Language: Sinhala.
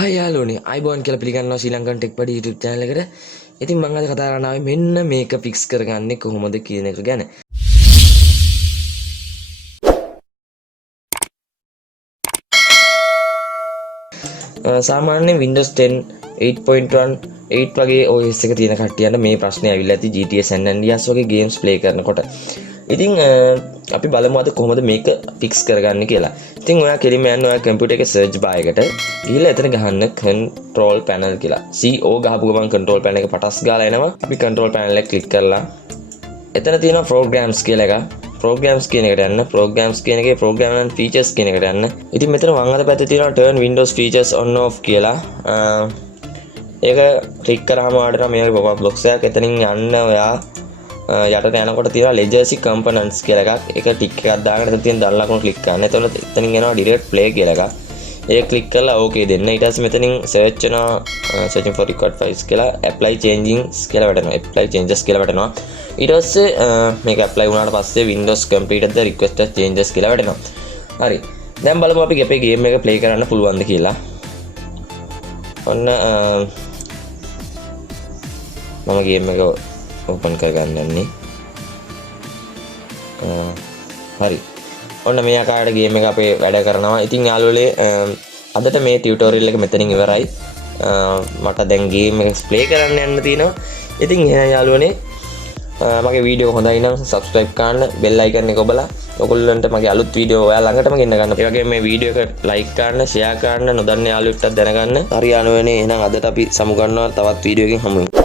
හායි යාළුවනේ අයිබෝන් කියලා පිළිගන්නවා ශ්‍රී ලංකන් ටෙක් පඩි YouTube channel එකට. ඉතින් මම අද කතා කරන්න ආවේ මෙන්න මේක ෆික්ස් කරගන්නේ කොහොමද කියන එක ගැන. සාමාන්‍යයෙන් Windows 10 8.1 8 වගේ OS එක තියෙන කට්ටියන්ට මේ ප්‍රශ්නේ ඇවිල්ලා ඇති GTA Sanandreas වගේ games play කරනකොට. ඉතින් අපි බලමු අද කොහොමද මේක ෆික්ස් කරගන්නේ කියලා. ඉතින් ඔයා කෙලින්ම යන්න ඔයා කම්පියුටර් එකේ search bar එකට ගිහලා එතන ගහන්න control panel කියලා. CO ගහපු ගමන් control panel එක පටස් ගාලා එනවා. අපි control panel එක click කරලා එතන තියෙනවා programs කියලා එක. programs කියන එකට යන්න. programs කියන එකේ program and features කියන එකට යන්න. ඉතින් මෙතන වම් අත පැත්තේ තියෙනවා turn windows features on off කියලා. ඒක ක්ලික් කරාම ආඩර මේ වගේ pop up box එකක්. එතනින් යන්න ඔයා යටට යනකොට තියෙනවා legacy components කියලා එකක්. ඒක ටික් එකක් දාගෙන එතන තියෙන දල් ලකුණ ක්ලික් කරන්න. එතකොට එතනින් එනවා direct play කියලා එකක්. ඒක ක්ලික් කරලා okay දෙන්න. ඊට පස්සේ මෙතනින් search වෙනවා searching for required files කියලා apply changes කියලා වැටෙනවා. apply changes කියලා වැටෙනවා. ඊට පස්සේ මේක apply වුණාට පස්සේ windows completed the requested changes කියලා වැටෙනවා. හරි. දැන් බලමු අපි අපේ game එක play කරන්න පුළුවන්ද කියලා. ඔන්න මම game එක open කරගන්න යන්නේ. හරි. ඔන්න මේ ආකාරයට game එක අපේ වැඩ කරනවා. ඉතින් යාළුවනේ අදට මේ ටියුටෝරියල් එක මෙතනින් ඉවරයි. මට දැන් game එක play කරන්න යන්න තියෙනවා. ඉතින් එහෙනම් යාළුවනේ මගේ වීඩියෝ හොඳයි නම් subscribe කරන්න, bell icon එක ඔබලා ඔයගොල්ලන්ට මගේ අලුත් වීඩියෝ ඔයා ළඟටම ගෙන්න ගන්න. ඒ වගේම මේ වීඩියෝ එක like කරන්න, share කරන්න, නොදන්න යාළුවෙක්ටත් දැනගන්න. හරි යාළුවනේ එහෙනම් අදට අපි සමු ගන්නවා තවත් වීඩියෝ එකකින් හමු වෙමු.